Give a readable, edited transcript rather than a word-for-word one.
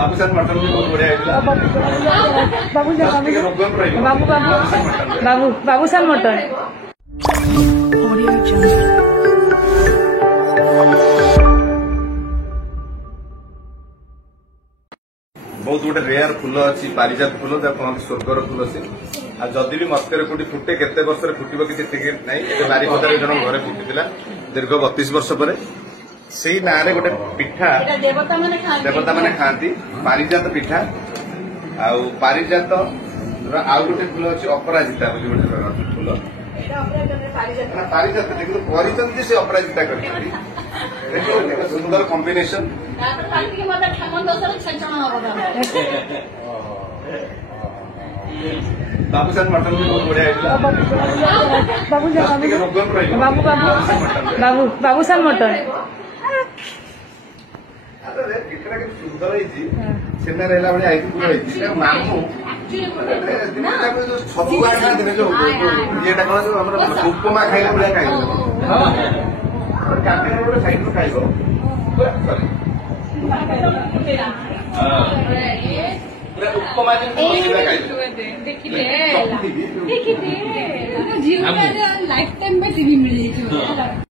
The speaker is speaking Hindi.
बाबूसान मटन भी बहुत बढ़िया बाबूसान मटन बहुत गोटे रेयर फुल अच्छी पारिजात फुल कहते स्वर्गर फुल से जदि भी मस्कर कोटी फुटे केते वर्ष फुटब किसी टिकेट ना बारिपदार जन घर फुटी दीर्घ 32 वर्ष पर से ना गोटे पिठा देवता माने खाती पारिजात पिठा आउ पारिजात आउ गोटे फुल अच्छी अपराजिता गोटे फुल पारिजात देखिए से अपराजिता कर सुंदर कॉम्बिनेशन बाबूसान मटन भी बहुत बढ़िया बाबूसान मटन पिठा सुंदर सेना रहा भाई आई पूरा मामू सब जो ये उपमा खाइला भाई खाइल साइड में खाइब उपमा देखिए लाइफ टाइम में टीवी मिल